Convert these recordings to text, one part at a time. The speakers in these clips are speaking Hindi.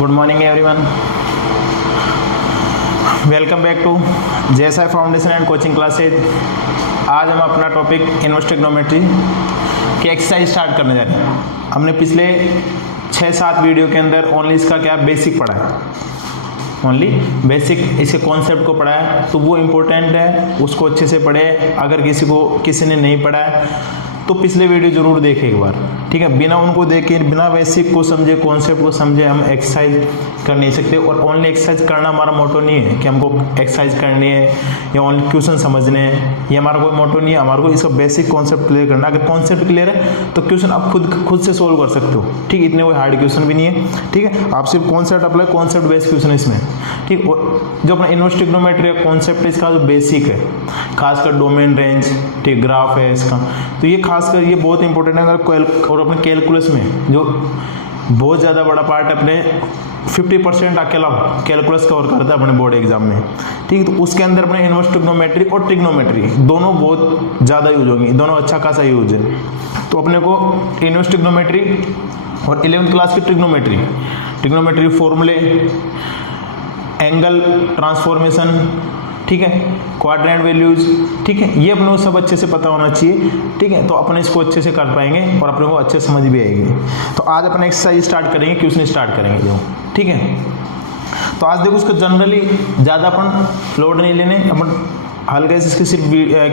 Good morning everyone, welcome back to JSI foundation and coaching classes. आज हम अपना टॉपिक इनवर्स ट्रिग्नोमेट्री की एक्सरसाइज स्टार्ट करने जा रहे हैं। हमने पिछले 6-7 वीडियो के अंदर ओनली इसका क्या बेसिक पढ़ा है, ओनली बेसिक इसके कॉन्सेप्ट को पढ़ा है, तो वो इम्पोर्टेंट है, उसको अच्छे से पढ़े। अगर किसी ने नहीं पढ़ा है तो पिछले वीडियो जरूर देखें एक बार, ठीक है। बिना उनको देखे, बिना बेसिक को समझे, कॉन्सेप्ट को समझे हम एक्सरसाइज कर नहीं सकते। और ओनली एक्सरसाइज करना हमारा मोटो नहीं है कि हमको एक्सरसाइज करनी है या ओनली क्वेश्चन समझने हैं, ये हमारा कोई मोटो नहीं है। हमारे को इसका बेसिक कॉन्सेप्ट क्लियर करना। अगर कॉन्सेप्ट क्लियर है तो क्वेश्चन आप खुद से सोल्व कर सकते हो, ठीक। इतने कोई हार्ड क्वेश्चन भी नहीं है, ठीक है। आप सिर्फ concept apply, concept based question इसमें, ठीक। और जो अपना इनवर्स ट्रिग्नोमेट्री का कॉन्सेप्ट है, इसका जो बेसिक है, खासकर डोमेन रेंज, ठीक, ग्राफ है इसका, तो ये खासकर ये बहुत इंपॉर्टेंट है। अगर और अपने कैलकुलस में जो बहुत ज़्यादा बड़ा पार्ट अपने 50% अकेला कैलकुलस कवर करता है अपने बोर्ड एग्जाम में, ठीक। तो उसके अंदर अपने इनवर्स ट्रिग्नोमेट्री और ट्रिग्नोमेट्री दोनों बहुत ज़्यादा यूज होंगी, दोनों अच्छा खासा यूज है। तो अपने को इनवर्स ट्रिग्नोमेट्री और 11th क्लास की ट्रिग्नोमेट्री फॉर्मूले, एंगल ट्रांसफॉर्मेशन, ठीक है, क्वाड्रेंट वैल्यूज, ठीक है, ये अपने को सब अच्छे से पता होना चाहिए, ठीक है। तो अपने इसको अच्छे से कर पाएंगे और अपने को अच्छे समझ भी आएगी। तो आज अपन एक्सरसाइज स्टार्ट करेंगे, क्वेश्चन स्टार्ट करेंगे जो, ठीक है। तो आज देखो, उसको जनरली ज़्यादा अपन लोड नहीं लेने, अपन हल्के से इसके सिर्फ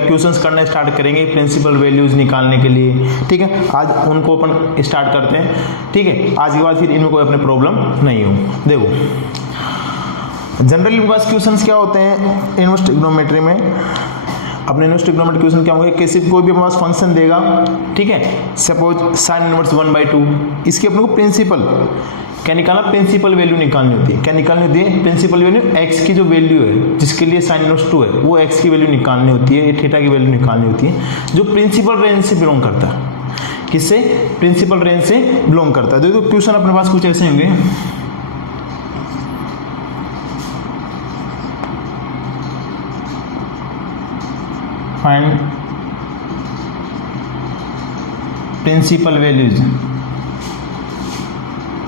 क्वेश्चंस करना स्टार्ट करेंगे प्रिंसिपल वैल्यूज निकालने के लिए, ठीक है। आज उनको अपन स्टार्ट करते हैं, ठीक है। आज के बाद फिर इनमें कोई अपने प्रॉब्लम नहीं हो। देखो जनरली पास क्वेश्चंस क्या होते हैं इनवर्स ट्रिग्नोमेट्री में। अपने इनवर्स ट्रिग्नोमेट्री क्वेश्चन क्या होंगे, किसी कोई भी अपने पास फंक्शन देगा, ठीक है। सपोज साइन इनवर्स 1/2, इसकी अपने को प्रिंसिपल क्या निकालना, प्रिंसिपल वैल्यू निकालनी होती है। क्या निकालनी होती है? प्रिंसिपल वैल्यू एक्स की जो वैल्यू है, जिसके लिए साइन इनवर्स 2 है, वो एक्स की वैल्यू निकालनी होती है, थीटा की वैल्यू निकालनी होती है, जो प्रिंसिपल रेंज से बिलोंग करता है। किससे? प्रिंसिपल रेंज से बिलोंग करता है। देखो क्वेश्चन अपने पास कुछ ऐसे होंगे, फाइंड प्रिंसिपल वैल्यूज,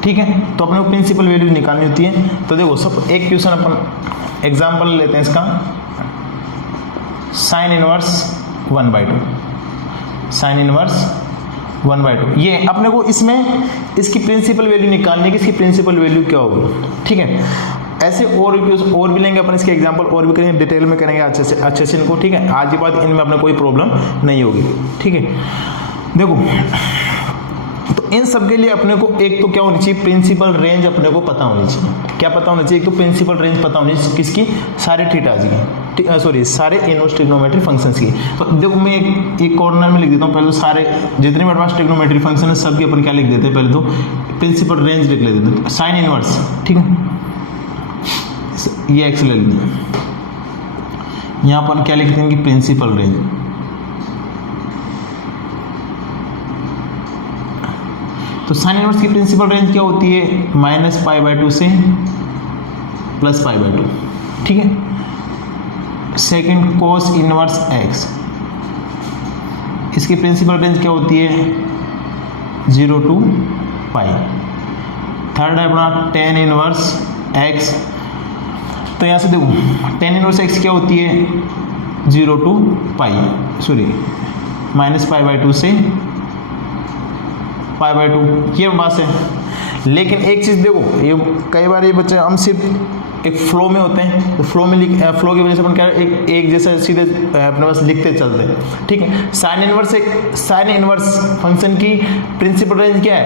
ठीक है। तो अपने को प्रिंसिपल वैल्यूज निकालनी होती है। तो देखो सब एक क्वेश्चन अपन एग्जांपल लेते हैं इसका, साइन इनवर्स 1/2, साइन इनवर्स 1/2, ये अपने को इसमें इसकी प्रिंसिपल वैल्यू निकालनी है कि इसकी प्रिंसिपल वैल्यू क्या होगी, ठीक है। ऐसे और भी लेंगे अपन, इसके एग्जांपल और भी करेंगे, डिटेल में करेंगे अच्छे से इनको, ठीक है। आज के बाद इनमें अपने कोई प्रॉब्लम नहीं होगी, ठीक है। देखो तो इन सब के लिए अपने को एक तो क्या होनी चाहिए, प्रिंसिपल रेंज अपने को पता होनी चाहिए। क्या पता होना चाहिए? एक तो प्रिंसिपल रेंज पता होनी चाहिए किसकी, सारे थीटाज की, सारे इनवर्स ट्रिग्नोमेट्री फंक्शंस की। तो देखो मैं एक कॉर्नर में लिख देता हूँ, पहले तो सारे जितने भी एडवांस ट्रिग्नोमेट्री फंक्शन है सबके अपन क्या लिख देते हैं, पहले तो प्रिंसिपल रेंज लिख लेते हैं। साइन इनवर्स, ठीक है, ये एक्स ले लेते हैं, यहाँ पर क्या लिखते हैं कि प्रिंसिपल रेंज। तो साइन इनवर्स की प्रिंसिपल रेंज क्या होती है, -π/2 से +π/2, ठीक है। सेकंड कोस इनवर्स एक्स, इसकी प्रिंसिपल रेंज क्या होती है, 0 to π। थर्ड है अपना tan इनवर्स एक्स, तो यहाँ से देखो tan इनवर्स एक्स क्या होती है, 0 to π, सॉरी -π/2 से π/2, ये बात है। लेकिन एक चीज़ देखो, ये कई बार ये बच्चे हम सिर्फ एक फ्लो में होते हैं, तो फ्लो की वजह से अपन क्या एक जैसा सीधे अपने पास लिखते चलते हैं, ठीक है। साइन इनवर्स फंक्शन की प्रिंसिपल रेंज क्या है,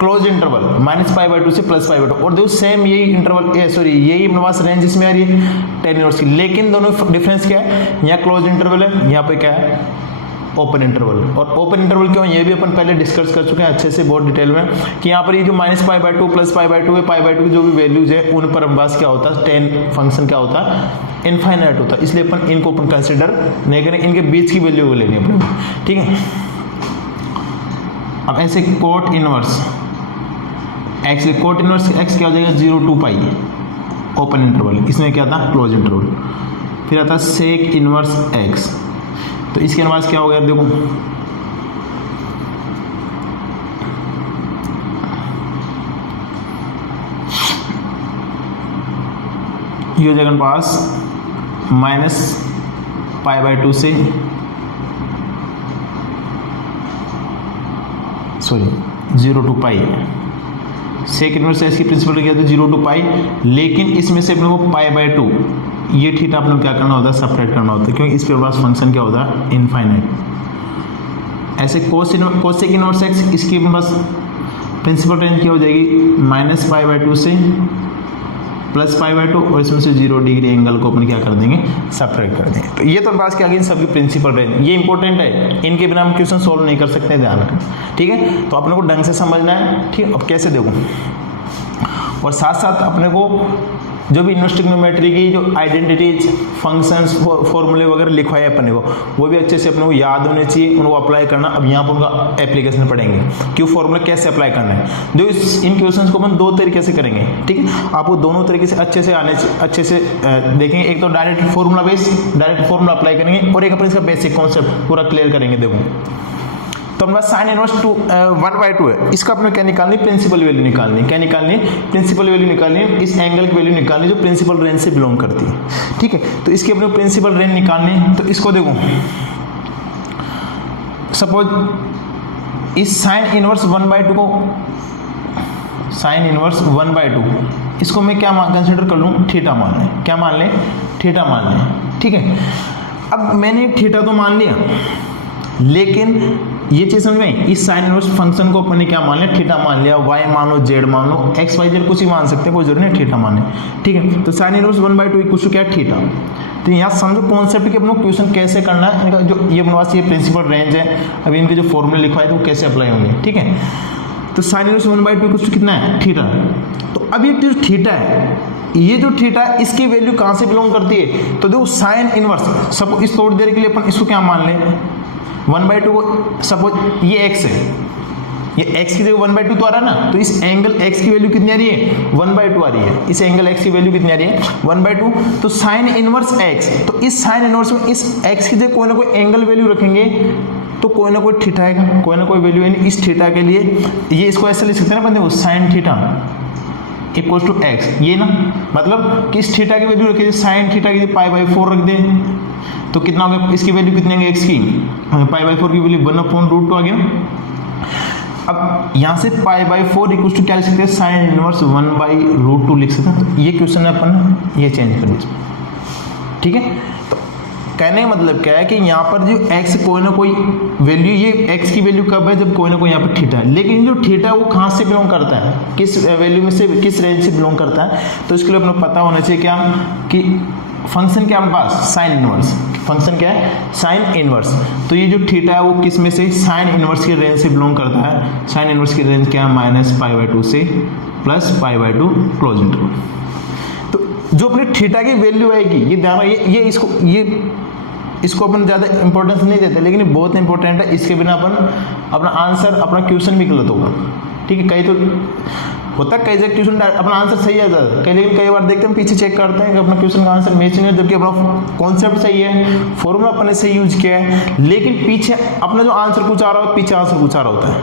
क्लोज इंटरवल -π/2 से +π/2। और देखो सेम यही इंटरवल, यही अपने पास रेंज इसमें आ रही है tan इनवर्स की, लेकिन दोनों डिफरेंस क्या है, यहाँ क्लोज इंटरवल है, यहाँ पे क्या है, ओपन इंटरवल। और ओपन इंटरवल क्यों, ये भी अपन पहले डिस्कस कर चुके हैं अच्छे से, बहुत डिटेल में, कि यहाँ पर ये जो -π/2 +π/2 है, π/2 की जो भी वैल्यूज है उन पर बस क्या होता है, tan फंक्शन क्या होता है, इनफाइनाइट होता है, इसलिए अपन इनको अपन कंसिडर नहीं करें, इनके बीच की वैल्यू को लेनी है अपने, ठीक है। अब ऐसे cot inverse x, cot inverse x क्या हो जाएगा, 0 to π, ओपन इंटरवल, इसमें क्या था, क्लोज इंटरवल। फिर आता है सेक इनवर्स एक्स, तो इसके इनवर्स क्या हो गया, देखो ये हो जाएगा पास माइनस π/2 से sorry 0 to π। Sec inverse x की प्रिंसिपल क्या था 0 to π, लेकिन इसमें से अपने को π/2 ये थीटा अपने को क्या करना होता है, सेपरेट करना होता है, क्योंकि इसके पास फंक्शन क्या होता है, इनफाइनाइट। ऐसे कोसेक इनवर्स एक्स, इसकी बस प्रिंसिपल रेंज क्या हो जाएगी माइनस π/2 से प्लस π/2, और इसमें से 0 डिग्री एंगल को अपन क्या कर देंगे, सेपरेट कर देंगे। तो ये तो बात क्या गई सबकी प्रिंसिपल रेंज, ये इंपॉर्टेंट है, इनके बिना हम क्वेश्चन सोल्व नहीं कर सकते, ध्यान रखें, ठीक है। तो अपने को ढंग से समझना है, ठीक है। अब कैसे देखो, और साथ साथ अपने को जो भी इन्वर्स ट्रिग्नोमेट्री की जो आइडेंटिटीज, फंक्शंस, फॉर्मूले वगैरह लिखवाए अपने को, वो भी अच्छे से अपने को याद होने चाहिए, उनको अप्लाई करना। अब यहाँ पर उनका एप्लीकेशन पढ़ेंगे कि फॉर्मूला कैसे अप्लाई करना है। जो इन क्वेश्चंस को अपन दो तरीके से करेंगे, ठीक है। आपको दोनों तरीके से अच्छे से देखेंगे। एक तो डायरेक्ट फॉर्मूला अप्लाई करेंगे, और एक अपन इसका बेसिक कॉन्सेप्ट पूरा क्लियर करेंगे। देखो, तो हमारा साइन इनवर्स 1/2 है, इसका अपने क्या निकालनी, प्रिंसिपल वैल्यू निकालनी। क्या निकालनी, प्रिंसिपल वैल्यू निकालनी, इस एंगल की वैल्यू निकालनी जो प्रिंसिपल रेंज से बिलोंग करती है, ठीक है। तो इसकी अपने प्रिंसिपल रेंज निकालनी। तो इसको देखो, सपोज इस साइन इनवर्स 1/2 को, साइन इनवर्स 1/2 इसको मैं क्या कंसिडर कर लूँ, थीटा मान लें। क्या मान लें, थीटा मान लें, ठीक है। अब मैंने थीटा तो मान लिया, लेकिन ये चीज समझ में, इस साइन इनवर्स फंक्शन को अपन ने क्या मान लिया, थीटा मान लिया। y मान लो, z मान लो, x y z कुछ ही मान सकते हैं, कोई जरूरी नहीं थीटा माने, ठीक है। तो साइन इनवर्स 1/2 इक्वल टू क्या, थीटा। तो यहाँ समझो कॉन्सेप्ट कि अपने क्वेश्चन कैसे करना है, इनका जो ये अपने पास ये प्रिंसिपल रेंज है, अभी इनके जो फॉर्मूले लिखवाए थे वो कैसे अप्लाई होंगे, ठीक है। तो साइन इनवर्स 1/2 इक्वल टू कितना है, थीटा। तो अब ये जो थीटा है, ये जो थीटा है, इसकी वैल्यू कहाँ से बिलोंग करती है, तो देखो साइन इनवर्स, सब इस थोड़ी देर के लिए अपन इसको क्या मान लें, 1/2 को, सपोज ये x है, ये x की जगह 1/2 तो आ रहा है ना, तो इस एंगल x की वैल्यू कितनी आ रही है, 1/2 आ रही है। इस एंगल x की वैल्यू कितनी आ रही है, 1/2। तो साइन इनवर्स x, तो इस साइन इनवर्स में इस x की जगह कोई ना कोई एंगल वैल्यू रखेंगे, तो कोई ना कोई थीटा आएगा, कोई ना कोई वैल्यू, यानी इस थीटा के लिए ये इसको ऐसे लिख सकते हैं ना बंदे को, sine theta equal to x, ये ना, मतलब कि इस थीटा की वैल्यू रखिए, साइन थीटा की π/4 रख दें, तो कितना हो गया, इसकी वैल्यू कितनी है x की, π/4 की वैल्यू 1/√2 आ गया। अब यहाँ से π/4 इक्वल टू क्या लिख सकते हैं, साइन इनवर्स 1/√2 लिख सकते हैं। तो ये क्वेश्चन है अपन ये चेंज कर दीजिए, ठीक है। तो कहने का मतलब क्या है कि यहाँ पर जो x कोई ना कोई वैल्यू, ये x की वैल्यू कब है, जब कोई ना कोई यहाँ पर थीटा है। लेकिन जो थीटा है वो कहाँ से बिलोंग करता है, किस वैल्यू में से, किस रेंज से बिलोंग करता है। तो इसके लिए अपने पता होना चाहिए क्या, कि फंक्शन क्या हमारे पास, साइन इनवर्स। फंक्शन क्या है, साइन इनवर्स। तो ये जो थीटा है वो किस में से, साइन इनवर्स की रेंज से बिलोंग करता है। साइन इनवर्स की रेंज क्या है, -π/2 से +π/2 क्लोज इंटरवल। तो जो अपनी थीटा की वैल्यू आएगी, ये ध्यान, ये इसको अपन ज़्यादा इंपॉर्टेंस नहीं देते, लेकिन ये बहुत इंपॉर्टेंट है। इसके बिना अपन अपना आंसर, अपना क्वेश्चन भी गलत होगा, ठीक है। कई तो होता है, कई जगह क्वेश्चन अपना आंसर सही आ जाता है, लेकिन कई बार देखते हैं पीछे चेक करते हैं कि अपना क्वेश्चन का आंसर मैच नहीं है, जबकि अपना कॉन्सेप्ट सही है, फॉर्मूला अपने सही यूज किया है, लेकिन पीछे अपना जो आंसर कुछ आ रहा है, पीछे आंसर कुछ आ रहा होता है,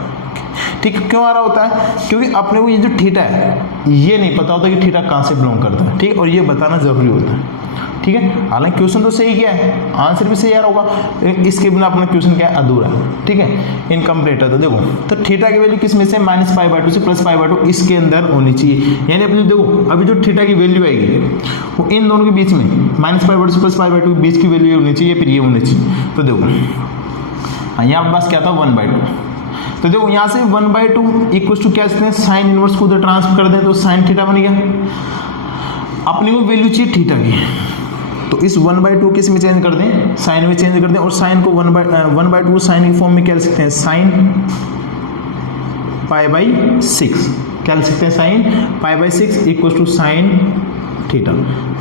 ठीक। क्यों आ रहा होता है, क्योंकि अपने को ये जो थीटा है, ये नहीं पता होता कि थीटा कहाँ से बिलोंग करता है, ठीक। और ये बताना जरूरी होता है, ठीक है। हालांकि क्वेश्चन तो सही किया है, आंसर भी सही आ रहा होगा, इसके बिना अपना क्वेश्चन क्या है, अधूरा है, ठीक है, इनकम्प्लीट है। तो देखो, तो थीटा की वैल्यू किस में से, -π/2 से +π/2 इसके अंदर होनी चाहिए। यानी अपने देखो, अभी जो थीटा की वैल्यू आएगी वो इन दोनों के बीच में, -π/2 से +π/2 के बीच की वैल्यू होनी चाहिए, फिर ये होनी चाहिए। तो देखो, यहाँ पर पास क्या था, 1/2। तो देखो यहाँ से 1/2 इक्वल टू क्या सकते हैं, साइन इनवर्स को उधर ट्रांसफर कर दें, तो साइन थीटा बन गया। अपने को वैल्यू चाहिए थीटा की, तो इस 1/2 किस में चेंज कर दें, साइन में चेंज कर दें, और साइन को 1/2 साइन की फॉर्म में क्या लिख सकते हैं, साइन π/6, क्या लिख सकते हैं, sine π/6 equal to sine theta.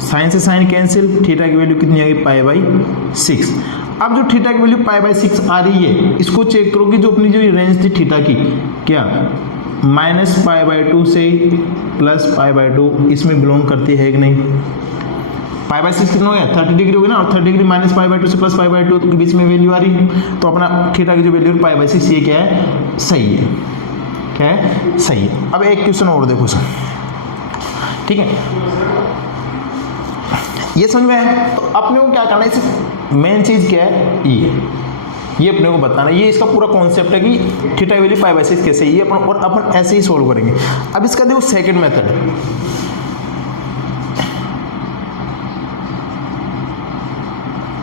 Sine से साइन कैंसिल, थीटा की वैल्यू कितनी आ गई, π/6। अब जो थीटा की वैल्यू π/6 आ रही है, इसको चेक करो कि जो अपनी जो रेंज थी थीटा की, क्या -π/2 से +π/2 इसमें बिलोंग करती है कि नहीं। π/6 कितना हो गया, 30 डिग्री हो गया ना, और 30 डिग्री -π/2 से +π/2 के बीच में वैल्यू आ रही है। तो अपना थीटा की जो वैल्यू π/6, ये क्या है, सही है, क्या है, सही है। अब एक क्वेश्चन और देखो सर, ठीक है। ये समझ में आया? तो अपने को क्या करना है, इस मेन चीज क्या है, ये अपने को बताना, ये इसका पूरा कॉन्सेप्ट है कि थीटा वैल्यू पाई बाई 6 कैसे, ये अपन और अपन ऐसे ही सोल्व करेंगे। अब इसका देखो सेकंड मेथड,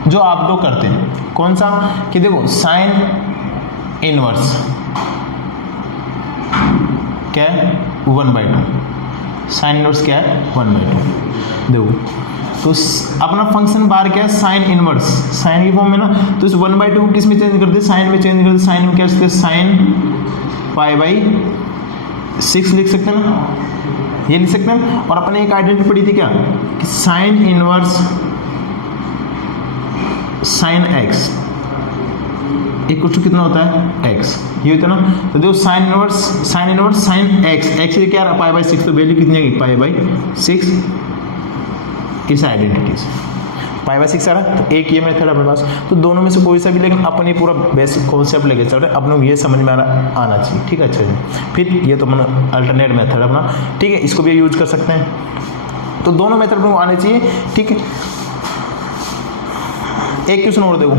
जो आप लोग करते हैं, कौन सा, कि देखो साइन इनवर्स क्या है 1/2, साइन इनवर्स क्या है 1/2। देखो तो अपना फंक्शन बाहर क्या है, साइन इनवर्स, साइन की फॉर्म में ना, तो इस 1/2 को किस में चेंज करते हैं, साइन में चेंज करते हैं। साइन में क्या लिखते हैं, साइन पाई बाई 6 लिख सकते हैं ना, ये लिख सकते हैं। और अपने एक आइडेंटिटी पढ़ी थी क्या, कि sine inverse sine x equal to कितना होता है x, ये होता है ना। तो देखो साइन इनवर्स साइन एक्स क्या रहा, पाई बाई 6, तो वैल्यू कितनी आएगी, पाई बाई 6। इस आइडेंटिटी से पाई बाई 6 आ रहा है, तो एक ये मेथड है अपने पास। तो दोनों में से कोई सा भी, लेकिन अपन ये पूरा बेसिक कॉन्सेप्ट लेके चल रहे हैं, अपने ये समझ में आना चाहिए, ठीक है। अच्छा जी, फिर ये तो अपना अल्टरनेट मेथड है अपना, ठीक है, इसको भी यूज कर सकते हैं। तो दोनों मेथड अपने को आने चाहिए, ठीक है। एक क्वेश्चन और देखो,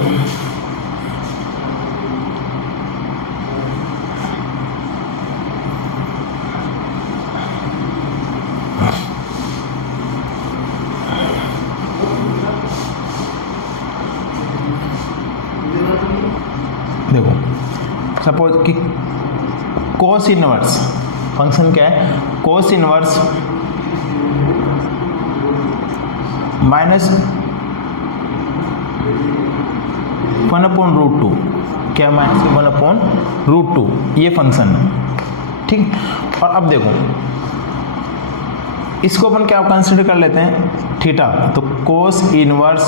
सपोज कि कोस इनवर्स फंक्शन क्या है, कोस इनवर्स माइनस 1/√2, क्या माइनस 1/√2, ये फंक्शन है, ठीक। और अब देखो इसको अपन क्या कंसिडर कर लेते हैं, थीटा, तो cos inverse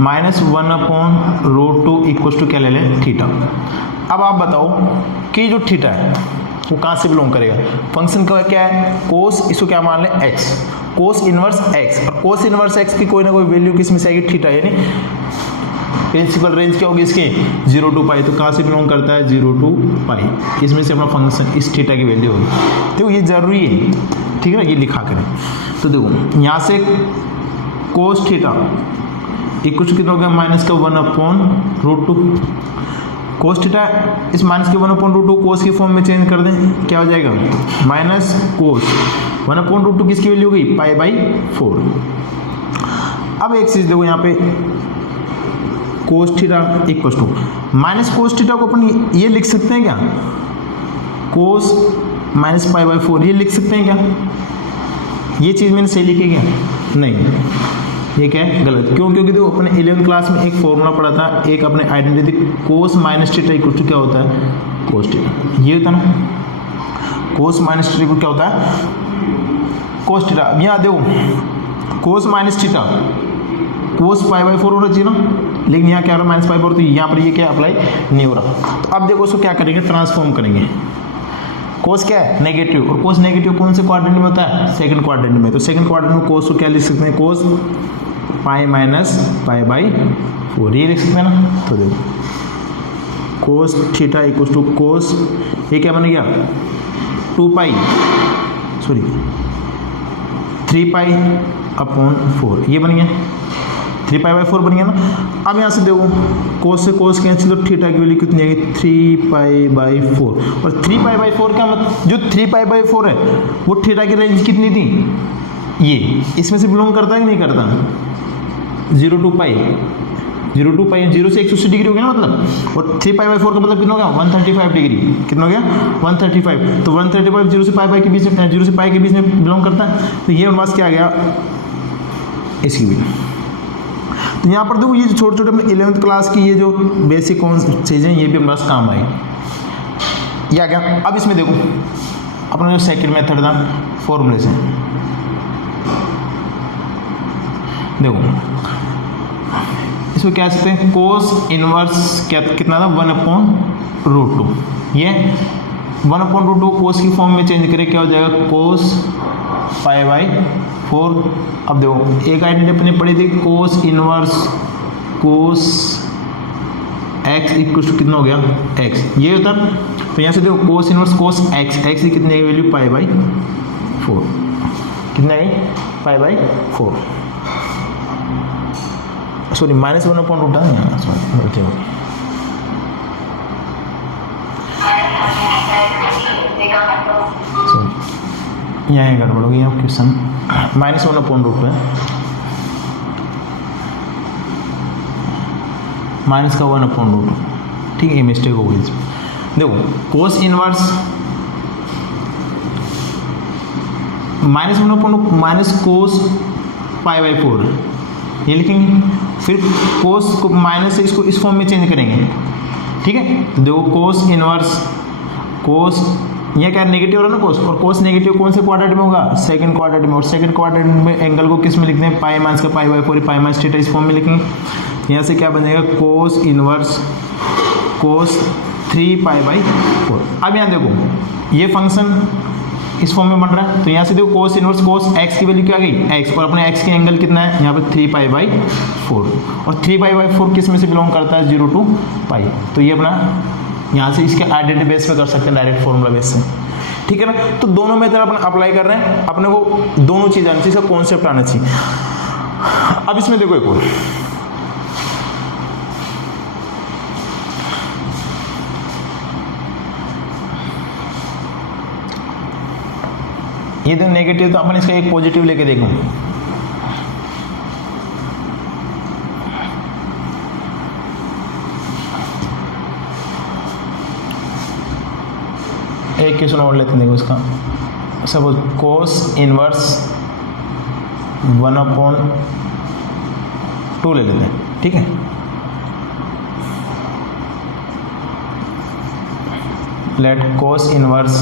minus 1/√2 equal to क्या ले लें, थीटा। अब आप बताओ कि जो थीटा है वो कहाँ से बिलोंग करेगा, फंक्शन का क्या है, कोस, इसको क्या मान लें x, कोस इनवर्स x, और कोस इनवर्स x की कोई ना कोई वैल्यू किस में से आएगी, थीटा, यानी प्रिंसिपल रेंज क्या होगी इसकी 0 to पाई, तो कहाँ से बिलोंग करता है 0 to पाई, इसमें से अपना फंक्शन इस थीटा की वैल्यू होगी। देखो ये जरूरी है, ठीक है ना, ये लिखा करें। तो देखो यहाँ से कोस थीटा इक्वल टू कितना हो गया, माइनस का 1/√2, कोस थीटा इस माइनस के 1/√2 कोस की फॉर्म में चेंज कर दें, क्या हो जाएगा, माइनस कोस 1/√2 किसकी वैल्यू हो गई, पाई बाई 4। अब एक चीज देखो यहाँ पे, cos theta equal to minus cos theta को अपन ये लिख सकते हैं क्या, कोस माइनस पाई बाई 4, ये लिख सकते हैं क्या, ये चीज मैंने सही लिखी क्या, नहीं, ये क्या है, गलत। क्यों, क्योंकि देखो अपने 11th क्लास में एक फॉर्मूला पढ़ा था, एक अपने identity, cos minus theta equal to क्या होता है, कोस थीटा, ये होता है ना, कोस माइनस थीटा इक्वल क्या होता है, कोस थीटा। अब यहाँ देखो कोस minus theta cos pi by 4 होना चाहिए ना, लेकिन यहाँ क्या हो रहा है, माइनस पाई 4, तो यहाँ पर ये क्या अप्लाई नहीं हो रहा। तो अब देखो उसको क्या करेंगे, ट्रांसफॉर्म करेंगे। कोस क्या है, नेगेटिव, और कोस नेगेटिव कौन से क्वाड्रेंट में होता है, सेकंड क्वाड्रेंट में। तो सेकंड क्वाड्रेंट में कोस को क्या लिख सकते हैं, कोस पाई माइनस पाई बाई 4, ये लिख सकते हैं ना। तो देखो कोस थीटा इक्वल टू कोस, ये क्या बन गया 3 पाई अपॉन 4, ये बन गया 3 पाई बाई 4 बन गया ना। अब यहाँ से देखो कोस से कोस कैंसिल, तो थीटा की वैल्यू कितनी आएगी, 3 पाई बाई 4, और 3 पाई बाई 4 का मतलब जो 3 पाई बाई 4 है वो थीटा की रेंज कितनी थी, ये इसमें से बिलोंग करता है कि नहीं करता, 0 to पाई, 0 to पाई, 0 से 180 डिग्री हो गया ना मतलब, और 3 पाई बाई 4 का मतलब कितना हो गया 135 डिग्री, कितना हो गया 135, तो 135 0 से पाई बाई के बीच में, 0 से पाई के बीच में बिलोंग करता है, तो ये हमारे पास क्या आ गया इसकी भी। तो यहाँ पर देखो ये जो छोटे छोटे अपने 11th क्लास की ये जो बेसिक चीज़ें, ये भी हमारे पास काम आई, ये आ गया। अब इसमें देखो अपना जो सेकंड मेथड था फॉर्मूले से, देखो इसको क्या कहते हैं, कोस इनवर्स क्या कितना था 1/√2, ये 1/√2 कोस की फॉर्म में चेंज करें, क्या हो जाएगा कोस पाई बाई 4। अब देखो एक आइडेंटिटी अपने पढ़ी थी, cos inverse cos x equal to कितना हो गया एक्स, ये होता। तो यहाँ से देखो cos inverse cos x, x की कितनी वैल्यू पाई बाई 4, कितना है पाई बाई 4। सॉरी माइनस 1/रूट उठा है यहाँ, सॉरी गलती हो गई। यहाँ गड़बड़ हो गई है क्वेश्चन, माइनस 1/रूट है, माइनस का 1/रूट, ठीक है, ये मिस्टेक हो गई इसमें। देखो कोस इनवर्स माइनस 1/रूट माइनस कोस π/4 ये लिखेंगे, फिर कोस को माइनस से इसको इस फॉर्म में चेंज करेंगे, ठीक है। तो देखो कोस इनवर्स कोस, यह क्या नेगेटिव हो रहा है ना कोस, और कोस नेगेटिव कौन से क्वाड्रेंट में होगा, सेकंड क्वाड्रेंट में, और सेकंड क्वाड्रेंट में एंगल को किस में लिखते हैं, पाई माइनस का π/4 पाई माइनस थीटा इस फॉर्म में लिखेंगे। यहाँ से क्या बनेगा कोस इनवर्स कोस 3π/4। अब यहाँ देखो ये फंक्शन इस फॉर्म में बन रहा है, तो यहाँ से देखो कोस इनवर्स कोस x की वैल्यू क्या आ गई x, और अपने x के एंगल कितना है यहाँ पे 3π/4, और 3π/4 किस में से बिलोंग करता है 0 to π। तो ये अपना यहाँ से इसके आइडेंटिटी बेस पे कर सकते हैं, डायरेक्ट फॉर्मूला बेस से, ठीक है ना। तो दोनों मेथड अपन अप्लाई कर रहे हैं, अपने को दोनों चीज आनी चाहिए, इसका कॉन्सेप्ट आना चाहिए। अब इसमें देखो एक और, ये तो नेगेटिव, तो अपन इसका एक पॉजिटिव लेके देखो, एक क्वेश्चन और लेते हैं, देखो इसका सपोज कोस इनवर्स 1/2 ले लेते हैं, ठीक है। Let cos inverse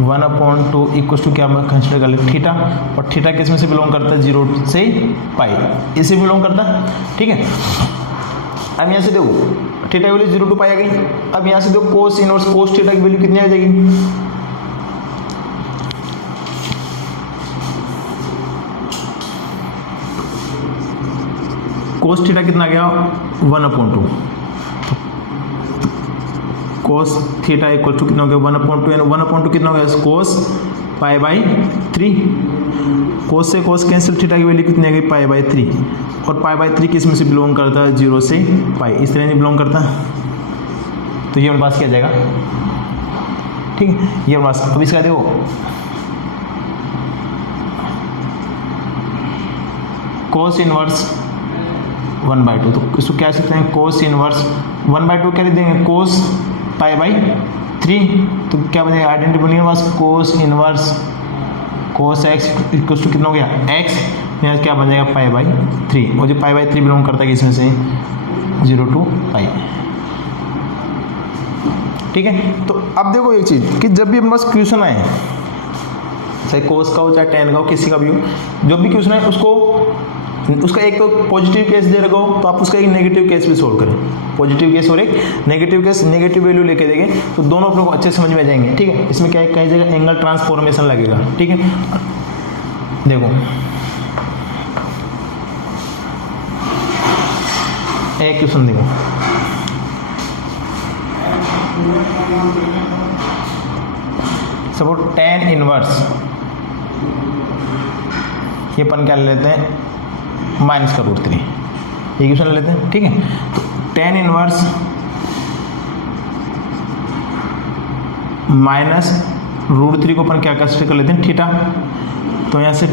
1/2 equals to क्या कंसिडर कर लेते थीटा, और थीटा किस में से बिलोंग करता है 0 से π, इसे बिलोंग करता है, ठीक है। अब यहाँ से देखो थीटा की वैल्यू 0 to π आ गई। अब यहाँ से देखो कोस इनवर्स कोस थीटा की वैल्यू कितनी आ जाएगी, कोस थीटा कितना आ गया 1/2, कोस थीटा इक्वल टू कितना हो गया 1/2, यानी 1/2 कितना हो गया कोस π/3, कोस से कोस कैंसिल, थीटा की वैल्यू कितनी आ गई π/3, और π/3 किस में से बिलोंग करता है 0 से π, इस तरह से बिलोंग करता है, तो ये हमारे पास क्या जाएगा, ठीक है, ये हमारे पास। अब इसका देखो कोस इनवर्स 1/2, तो इसको क्या सकते हैं कोस इनवर्स 1/2 क्या लिख देंगे कोस π/3, तो क्या बनेगा आइडेंटिटी बनेगा पास cos inverse cos x equal to कितना हो गया x, यहाँ क्या बन जाएगा π/3, और जो π/3 बिलोंग करता है इसमें से 0 to π, ठीक है। तो अब देखो एक चीज कि जब भी हमारे पास क्वेश्चन आए, चाहे कोस का हो चाहे टेन का हो, किसी का भी हो, जो भी क्वेश्चन है उसका एक तो पॉजिटिव केस दे रखा हो, तो आप उसका एक नेगेटिव केस भी सोल्व करें, पॉजिटिव केस और एक नेगेटिव केस, नेगेटिव वैल्यू लेके देंगे तो दोनों अपने को अच्छे समझ में जाएंगे, ठीक है। इसमें क्या है कई जगह एंगल ट्रांसफॉर्मेशन लगेगा, ठीक है। देखो एक क्वेश्चन देखो, सपोज tan इनवर्स, ये अपन क्या ले लेते हैं -√3, ये क्वेश्चन ले लेते हैं, ठीक है। तो tan इनवर्स -√3 को अपन क्या कंसिडर कर लेते हैं थीटा, तो यहाँ से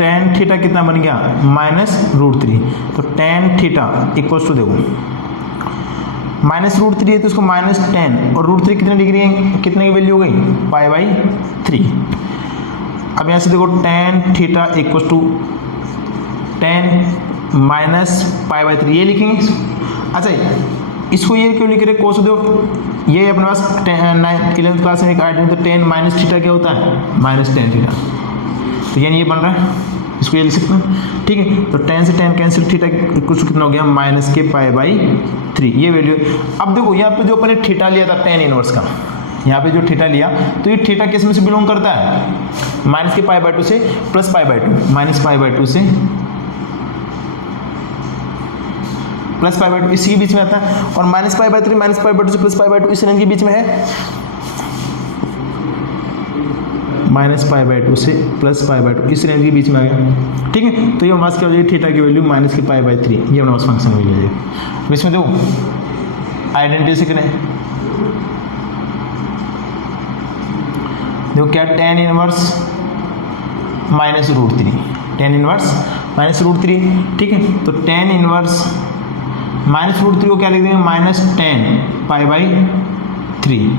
tan थीटा कितना बन गया -√3, तो tan थीटा इक्वल्स टू देखो -√3 है तो इसको -10, और √3 कितने डिग्री है, कितने की वैल्यू हो गई π/3। अब यहाँ से देखो tan थीटा इक्वल्स टू 10 -π/3 ये लिखेंगे। अच्छा इसको ये क्यों लिख रहे कोस, दो ये अपने पास 11th क्लास में एक आइडेंटिटी, तो 10 माइनस थीटा क्या होता है -10 थीटा, तो यानी ये बन रहा है, इसको ये लिख सकते हैं, ठीक है। तो 10 से 10 कैंसिल, थीटा कुछ कितना हो गया -π/3 ये वैल्यू। अब देखो यहाँ पे जो अपन ने थीटा लिया था tan इनवर्स का, यहाँ पे जो थीटा लिया तो ये थीटा किस में से बिलोंग करता है -π/2 से +π/2, -π/2 से +π/2 इसी के बीच में आता है, और -π/3 -π/2 से +π/2 इस रेंज के बीच में है, -π/2 से +π/2, इस रेंज के बीच में आ गया। ठीक है, तो ये हमारे पास क्या हो जाएगी, थीटा की वैल्यू -π/3, ये हमारे पास फंक्शन वैल्यू हो जाएगी। इसमें देखो आइडेंटिटी से करें, देखो क्या tan इनवर्स -√3, tan इनवर्स -√3। ठीक है, तो tan इनवर्स -√3 को क्या लिख देंगे, -10π/3,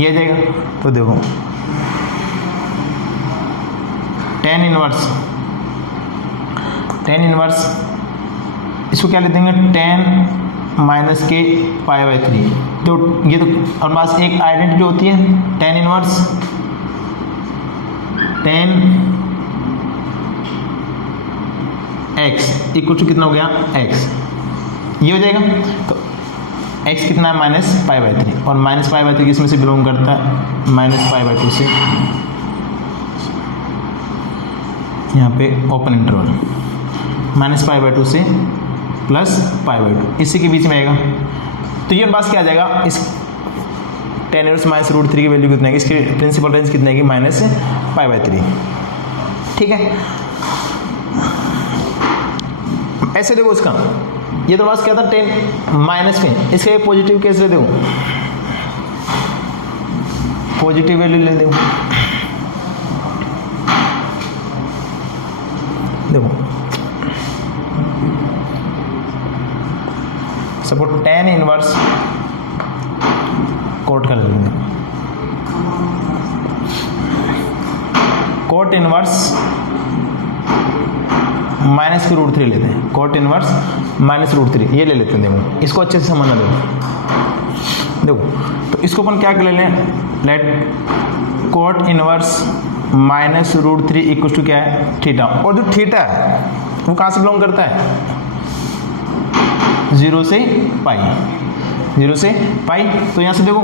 ये आ जाएगा। तो देखो tan इनवर्स इसको क्या लिख देंगे, 10 - के π/3। तो ये तो और पास एक आइडेंटिटी होती है, tan inverse 10 x equal to कितना हो गया, x, ये हो जाएगा। तो x कितना है, -π/3, और -π/3 किसमें से बिलोंग करता है, -π/2 से, यहाँ पे ओपन इंटरवल, -π/2 से +π/2, इसी के बीच में आएगा। तो ये पास क्या आ जाएगा, इस tan इनवर्स -√3 की वैल्यू कितनी है, इसकी प्रिंसिपल रेंज कितनी है, -π/3। ठीक है, ऐसे देखो इसका, ये तो पास क्या था 10 माइनस में, इसका ये पॉजिटिव केस ले दो, पॉजिटिव वैल्यू ले दो। देखो सपोज tan इनवर्स कोट कर लेंगे, कोट इनवर्स -√3 लेते हैं, कोट इनवर्स -√3 ये ले लेते हैं। देखो इसको अच्छे से समझना, देखो तो इसको अपन क्या कर ले लें, let cot inverse -√3 equal to क्या है, थीटा। और जो थीटा है वो कहाँ से बिलोंग करता है, 0 से π, 0 से π। तो यहाँ से देखो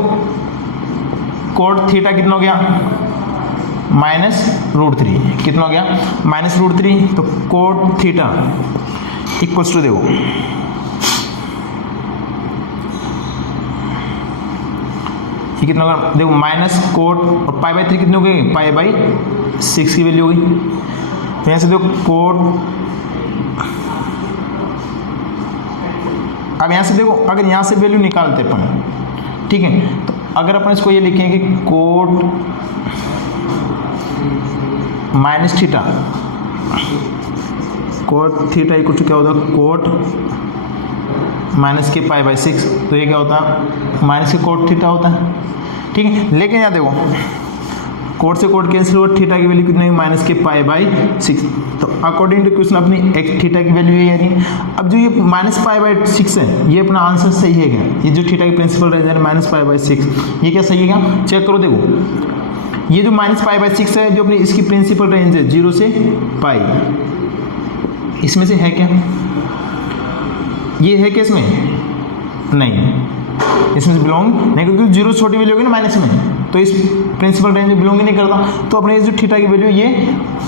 कोट थीटा कितना हो गया, -√3, कितना हो गया, -√3। तो कोट थीटा इक्वल्स टू देखो ये कितना होगा, देखो माइनस कोट और π/3 कितनी हो गई, π/6 की वैल्यू हो गई। तो यहाँ से देखो कोट, अब यहाँ से देखो अगर यहाँ से वैल्यू निकालते अपन, ठीक है, तो अगर अपन इसको ये लिखेंगे cot minus theta, cot theta equal to क्या होता है, कोट -के π/6, तो ये क्या होता है, माइनस के कोट थीटा होता है। ठीक है, लेकिन यहाँ देखो कोट से कोट कैंसिल हुआ, थीटा की वैल्यू कितनी है, -के π/6। तो अकॉर्डिंग टू क्वेश्चन अपनी x थीटा की वैल्यू है यानी, अब जो ये -π/6 है ये अपना आंसर सही है क्या, ये जो थीटा की प्रिंसिपल रेंज है -π/6, ये क्या सही है क्या, चेक करो। देखो ये जो -π/6 है जो अपनी इसकी प्रिंसिपल रेंज है 0 से π, इसमें से है क्या, ये है क्या इसमें, नहीं, इसमें से बिलोंग नहीं, क्योंकि 0 छोटी वैल्यू होगी ना माइनस में, तो इस प्रिंसिपल रेंज में बिलोंग ही नहीं करता। तो अपने जो थीटा की वैल्यू ये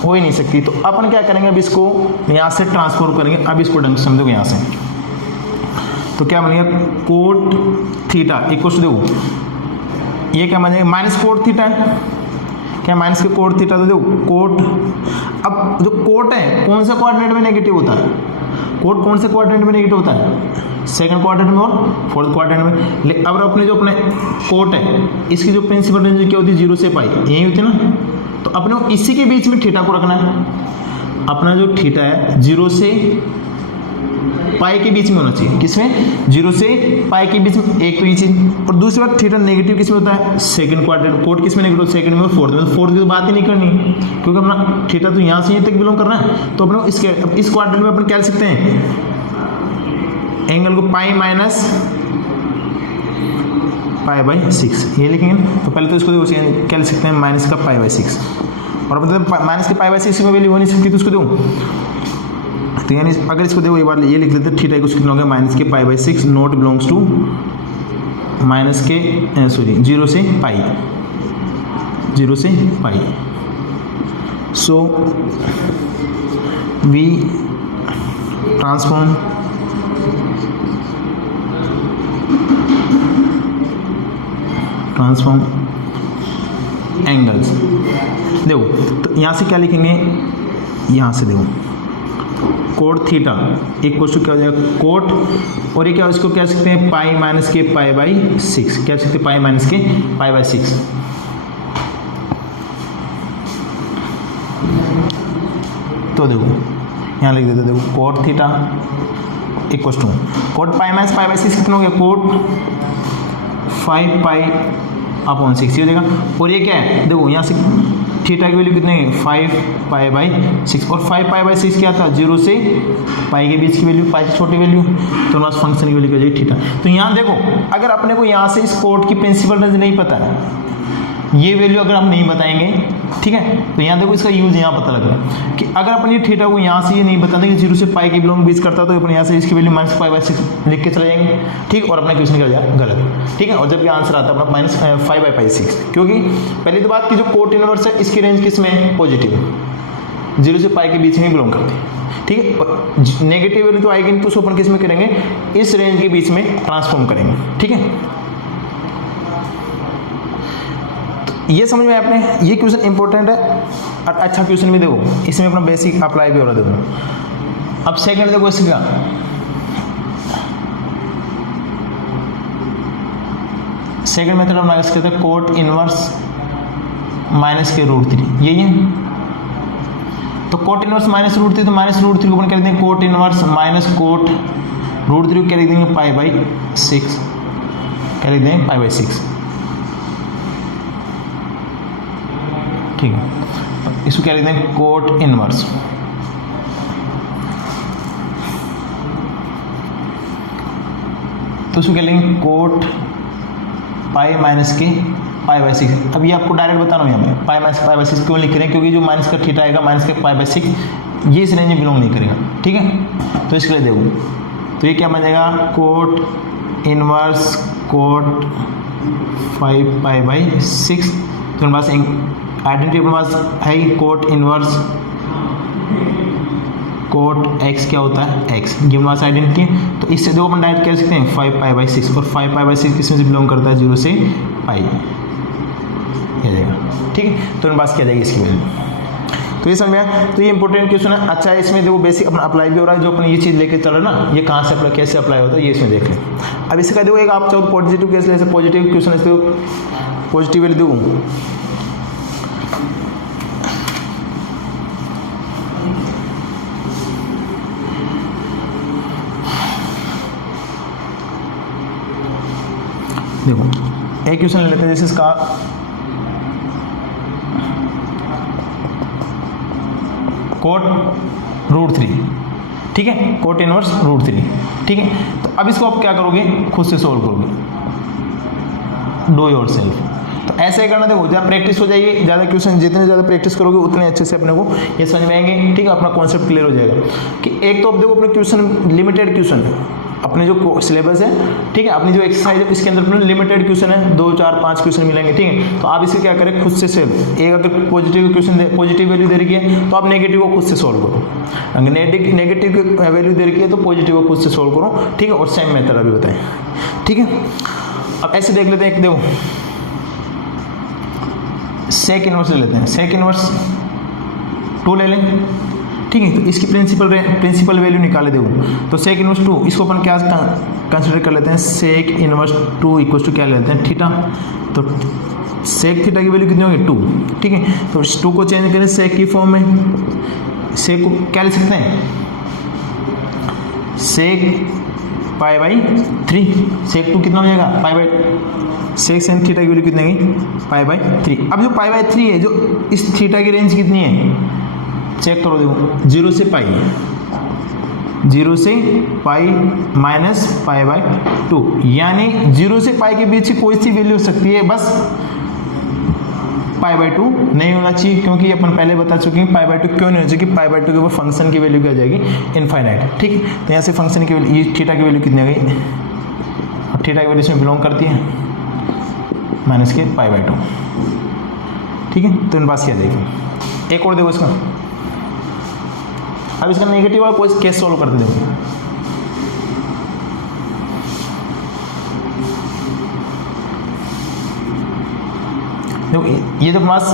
हो ही नहीं सकती। तो अपन क्या करेंगे, अब इसको यहाँ से ट्रांसफॉर्म करेंगे। अब इसको ढंग से समझोगे यहाँ से, तो क्या बनेगा, कोट थीटा इक्वल टू, देखो ये क्या बनेगा, माइनस कोट थीटा है, क्या माइनस के कोट थीटा, तो देखो कोट, अब जो कोट है कौन सा कोऑर्डिनेट में नेगेटिव होता है, कोट कौन से कोऑर्डिनेट में नेगेटिव होता है, सेकंड क्वाड्रेंट में और फोर्थ क्वाड्रेंट में। लेकिन अब अपने जो अपने कोट है इसकी जो प्रिंसिपल रेंज क्या होती है, 0 से π, यही होती है ना। तो अपने इसी के बीच में थीटा को रखना है, अपना जो थीटा है 0 से π के बीच में होना चाहिए, किसमें, 0 से π के बीच में, एक तो ये चीज। और दूसरी बात थीटा नेगेटिव किसमें होता है, सेकंड क्वाड्रेंट, कोट किसमें नेगेटिव, सेकंड में और फोर्थ में। फोर्थ की तो बात ही नहीं करनी, क्योंकि अपना थीटा तो यहाँ से यहीं तक बिलोंग करना है। तो अपने इस क्वाड्रेंट में अपन क्या लिख सकते हैं, एंगल को π माइनस π/6 ये लिखेंगे। तो पहले तो इसको क्या लिख सकते हैं, माइनस का π/6, और मतलब माइनस के π/6 में वैल्यू हो नहीं सकती, तो उसको दो, तो यानी अगर इसको देखो एक बार ये लिख लेते हैं, थीटा को कितना हो गया, माइनस के π/6 नॉट बिलोंग्स टू माइनस के 0 से π, 0 से π। सो वी ट्रांसफॉर्म angles देखो तो यहाँ से क्या लिखेंगे, यहाँ से देखो कोट थीटा इक्वल टू क्या हो जाएगा कोट, और ये क्या इसको क्या सकते हैं पाई माइनस के पाई बाई 6, क्या सकते हैं पाई माइनस के पाई बाई 6। तो देखो यहाँ लिख देते, देखो cot theta equal to cot pi minus pi by 6 कितना हो गया कोट 5 पाई अपॉन 6 हो जाएगा, और ये क्या है देखो यहाँ से थीटा की वैल्यू कितनी है 5 पाई बाई 6, और 5 पाई बाई 6 क्या था 0 से पाई के बीच की वैल्यू, पाई की छोटी वैल्यू, तो हमारे फंक्शन की वैल्यू क्या जाएगी थीटा। तो यहाँ देखो अगर अपने को यहाँ से इस कोट की प्रिंसिपल रेंज नहीं पता है, ये वैल्यू अगर हम नहीं बताएंगे, ठीक है, तो यहाँ देखो इसका यूज यहाँ पता लग रहा है कि अगर अपन ये थीटा को यहाँ से ये नहीं बताते कि 0 से पाई के बिलोंग बीच करता, तो अपन यहाँ से इसकी वैल्यू माइनस पाई बाई 6 लिख के चले जाएंगे, ठीक, और अपना क्वेश्चन निकल जाएगा गलत, ठीक है। और जब ये आंसर आता है अपना माइनस 5 बाई पाई 6, क्योंकि पहली तो बात की जो कोट इनवर्स है इसकी रेंज किस में है पॉजिटिव, 0 से पाई के बीच में बिलोंग करती है, ठीक है। नेगेटिव वैल्यू तो आएगी तो उसको अपन किस में करेंगे, इस रेंज के बीच में ट्रांसफॉर्म करेंगे, ठीक है। ये समझ में आपने, ये क्वेश्चन इंपॉर्टेंट है और अच्छा क्वेश्चन भी देखो, इसमें अपना बेसिक अप्लाई भी हो रहा है देखो। अब सेकंड देखो इसका, सेकंड मेथड हम इसके कहते हैं कोट इनवर्स माइनस के √3, यही है। तो कोट इनवर्स माइनस √3, तो माइनस √3 को अपन कर देंगे कोट इनवर्स माइनस कोट √3 को क्या लिख देंगे पाई बाई 6, क्या लिख देंगे पाई बाई 6, ठीक है। इसको क्या लिखते हैं कोट इनवर्स, तो इसको क्या लिखेंगे कोट पाई माइनस के पाई बाई 6। अब ये आपको डायरेक्ट बता रहा हूँ यहाँ पे पाई माइनस पाई बाई 6 क्यों लिख रहे हैं, क्योंकि जो माइनस का थीटा आएगा माइनस के पाई बाई 6 ये इस रेंज में बिलोंग नहीं करेगा, ठीक है। तो इसके लिए देखो तो ये क्या बन जाएगा cot inverse cot 5 pi by 6, तो पास आइडेंटिटी अपने पास है ही कोट इनवर्स कोट x क्या होता है x, ये हमारे पास आइडेंटिटी है। तो इससे दो अपन डायरेक्ट कह सकते हैं 5 पाई बाई 6, और 5 पाई बाई 6 किसमें से बिलोंग करता है 0 से पाई, ये जाएगा, ठीक है। तो हमारे पास क्या जाएगी इसकी वैल्यू, तो ये समझ में आया। तो ये इंपॉर्टेंट क्वेश्चन है, अच्छा है, इसमें देखो बेसिक अपना अप्लाई भी हो रहा है, जो अपन ये चीज़ लेके चल रहे ना ये कहाँ से अप्लाई कैसे अप्लाई होता है ये इसमें देख लें। अब इसका देखो एक आप चाहो तो पॉजिटिव केस ले, पॉजिटिव क्वेश्चन है, पॉजिटिव वैल्यू देखो देखो एक क्वेश्चन ले लेते हैं, जैसे इसका कोट √3, ठीक है, कोट इनवर्स √3, ठीक है। तो अब इसको आप क्या करोगे खुद से सोल्व करोगे, डू योर सेल्फ। तो ऐसे ही करना, देखो ज़्यादा प्रैक्टिस हो जाएगी, ज़्यादा क्वेश्चन जितने ज़्यादा प्रैक्टिस करोगे उतने अच्छे से अपने को ये समझ में आएंगे, ठीक है, अपना कॉन्सेप्ट क्लियर हो जाएगा। कि एक तो अब देखो अपने क्वेश्चन लिमिटेड क्वेश्चन है, अपने जो सिलेबस है, ठीक है, अपनी जो एक्सरसाइज है इसके अंदर अपने लिमिटेड क्वेश्चन है, 2 4 5 क्वेश्चन मिलेंगे, ठीक है। तो आप इसे क्या करें खुद से सेल्फ, एक अगर पॉजिटिव क्वेश्चन पॉजिटिव वैल्यू दे रही है तो आप नेगेटिव को खुद से सोल्व करो, अगर नेगेटिव वैल्यू दे रही है तो पॉजिटिव को खुद से सोल्व करो, ठीक है। और सेम मेथड अभी बताएं, ठीक है। अब ऐसे देख लेते हैं, एक देखो सेक इनवर्स ले लेते हैं, सेक इनवर्स 2 ले लें, ठीक है। तो इसकी प्रिंसिपल वैल्यू निकाले देखो, तो सेक इनवर्स 2 इसको अपन क्या कंसिडर कर लेते हैं, सेक इनवर्स 2 इक्वल टू क्या लेते हैं थीटा, तो सेक थीटा की वैल्यू कितनी होगी 2, ठीक है। तो इस 2 को चेंज करें सेक की फॉर्म में, सेक को क्या ले सकते हैं सेक पाई बाई 3, सेक 2 कितना हो जाएगा pi by, sec sine theta की वैल्यू कितनी होगी पाई बाई 3। अब जो पाई बाई 3 है, जो इस थीटा की रेंज कितनी है चेक करो, देखो 0 से पाई, 0 से पाई माइनस पाई बाई 2, यानी 0 से पाई के बीच की कोई सी वैल्यू हो सकती है, बस पाई बाई 2 नहीं होना चाहिए, क्योंकि अपन पहले बता चुके हैं पाई बाई 2 क्यों नहीं होना चाहिए, पाई बाई 2 के ऊपर फंक्शन की वैल्यू क्या हो जाएगी इनफाइनाइट, ठीक है। तो यहाँ से फंक्शन की वैल्यू ये थीटा की वैल्यू कितनी आ गई, और थीटा की वैल्यू इसमें बिलोंग करती है माइनस के पाई बाई 2, ठीक है। तो इन पास क्या देखिए एक और देखो इसका, अब इसका नेगेटिव वाला कोई केस सॉल्व करते देखो, देखो ये तो पास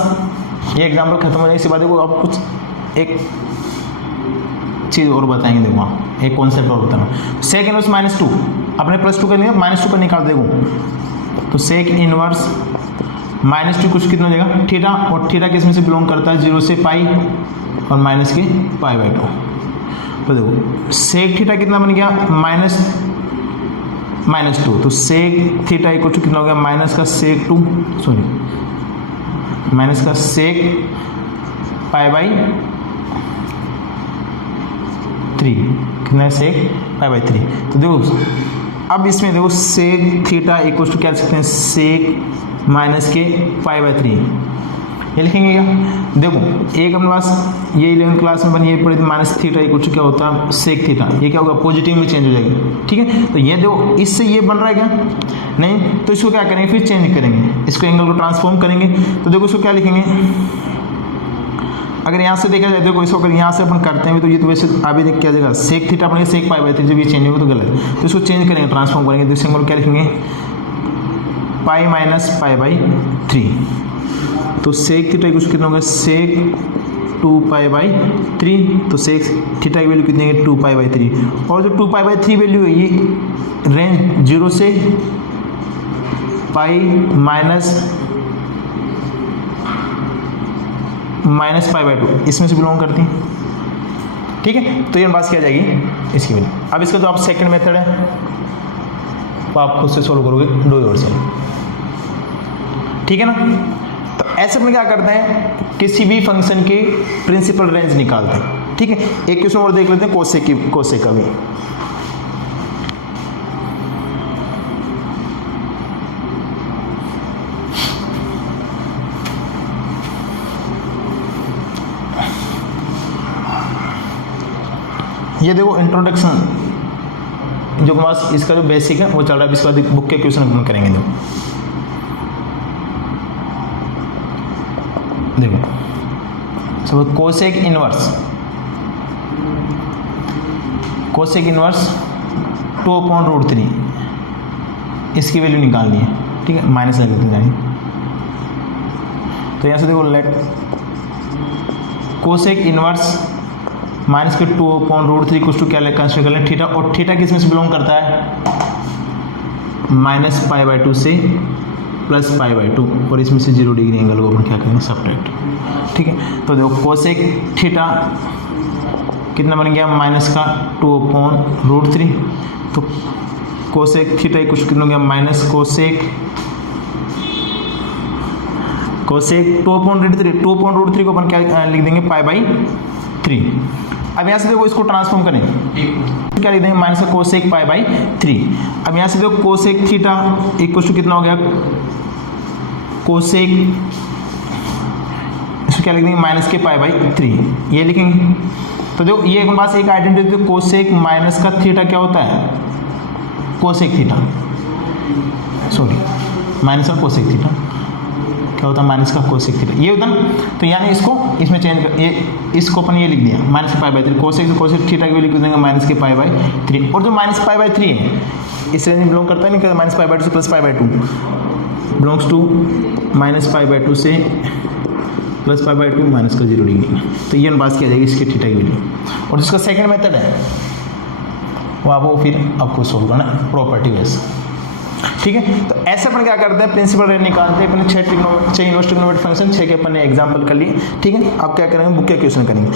ये एग्जाम्पल खत्म हो जाए, इसके बाद देखो आप कुछ एक चीज़ और बताएंगे। देखो वहाँ एक कॉन्सेप्ट और बताना। सेक इनवर्स -2 अपने +2 कर लिया, -2 का निकाल देखो तो सेक इनवर्स -2 कुछ कितना हो जाएगा थीटा, और थीटा किस में से बिलोंग करता है 0 से पाई और माइनस के π/2। तो देखो सेक थीटा कितना बन गया -2, तो सेक थीटा इक्वल टू कितना हो गया माइनस का सेक π/3 कितना है सेक π/3। तो देखो अब इसमें देखो सेक थीटा इक्वल टू क्या लिख सकते हैं सेक माइनस के π/3, ये लिखेंगे क्या। देखो एक अपने पास ये 11th क्लास में बनी ये पढ़ी थी माइनस थीटा इक्वल टू क्या होता है सेक थीटा, ये क्या होगा पॉजिटिव में चेंज हो जाएगी। ठीक है, तो ये देखो इससे ये बन रहा है क्या नहीं, तो इसको क्या करेंगे फिर चेंज करेंगे, इसको एंगल को ट्रांसफॉर्म करेंगे। तो देखो इसको क्या लिखेंगे, अगर यहाँ से देखा जाए देखो इसको अगर यहाँ से अपन करते हैं तो ये तो वैसे अभी देख क्या जाएगा सेक थीटा अपने सेक π/3, जब ये चेंज होगा तो गलत, तो इसको चेंज करेंगे ट्रांसफॉर्म करेंगे, तो इस एंगल को क्या लिखेंगे पाई माइनस π/3। तो सेक थीटा कुछ कितना होगा सेक 2π/3, तो सेक थीटा की वैल्यू कितनी है 2π/3, और जो 2π/3 वैल्यू है ये रेंज 0 से पाई माइनस π/2 इसमें से बिलोंग करती है। ठीक है, तो ये बात क्या जाएगी इसकी वैल्यू। अब इसका तो आप सेकंड मेथड है तो आप खुद से सोल्व करोगे डू योरसेल्फ। ठीक है ना, तो ऐसे में क्या करते हैं किसी भी फंक्शन की प्रिंसिपल रेंज निकालते हैं। ठीक है, एक क्वेश्चन और देख लेते हैं कोसेक का भी। ये देखो इंट्रोडक्शन जो पास इसका जो बेसिक है वो चल रहा है, इसके बाद बुक के क्वेश्चन अपन करेंगे। देखो सब कोसेक इनवर्स 2/√3 इसकी वैल्यू निकालनी है। ठीक है, माइनस लग लेते हैं, तो यहाँ से देखो लेट कोसेक इनवर्स माइनस के 2/√3 कुछ टू क्या कंसिडर कर लें थीटा, और थीटा किस में से बिलोंग करता है माइनस π/2 से प्लस π/2, और इसमें से 0 डिग्री एंगल को अपन क्या करेंगे सब्ट्रैक्ट। ठीक है, तो देखो कोसेक थीटा कितना बन गया माइनस का 2/√3, तो कोसेक थीटा कुछ कितना हो गया माइनस कोसेक 2/√3 को अपन क्या लिख देंगे π/3। अब यहाँ से देखो इसको ट्रांसफॉर्म करें क्या लिख देंगे माइनस का कोसेक π/3। अब यहाँ से देखो कोसेक थीटा इक्वल टू कितना हो गया कोसेक, इसको क्या लिख देंगे माइनस के π/3, ये लिखेंगे। तो देखो ये एक पास एक आइडेंटिटी कोसेक माइनस का थीटा क्या होता है कोसेक थीटा, सॉरी माइनस का कोसेक थीटा क्या होता है माइनस का कोसेक थीटा, ये होता ना। तो यानी इसको इसमें चेंज कर, ये इसको अपन ये लिख दिया माइनस के π/3, कोसेक से कोसेक थीटा की वैल्यू लिख देंगे माइनस के π/3, और जो माइनस π/3 है इस रेंज में बिलोंग करता है नहीं करता, माइनस π/2 से प्लस π/2 बिलोंग्स टू माइनस π/2 से प्लस π/2 माइनस का 0 डिग्री। तो ये बात किया जाएगी इसके थीटा की वैल्यू, और जिसका सेकंड मेथड है वो आपको फिर आपको सोल्व करना है प्रॉपर्टी वाइज। ठीक है, तो ऐसे अपन क्या करते हैं प्रिंसिपल रेंज निकालते हैं अपने 6 इनवर्स ट्रिग्नोमेट्रिक फंक्शन 6 के अपन ने एग्जांपल कर लिए। ठीक है, आप क्या करेंगे बुक के क्वेश्चन करेंगे।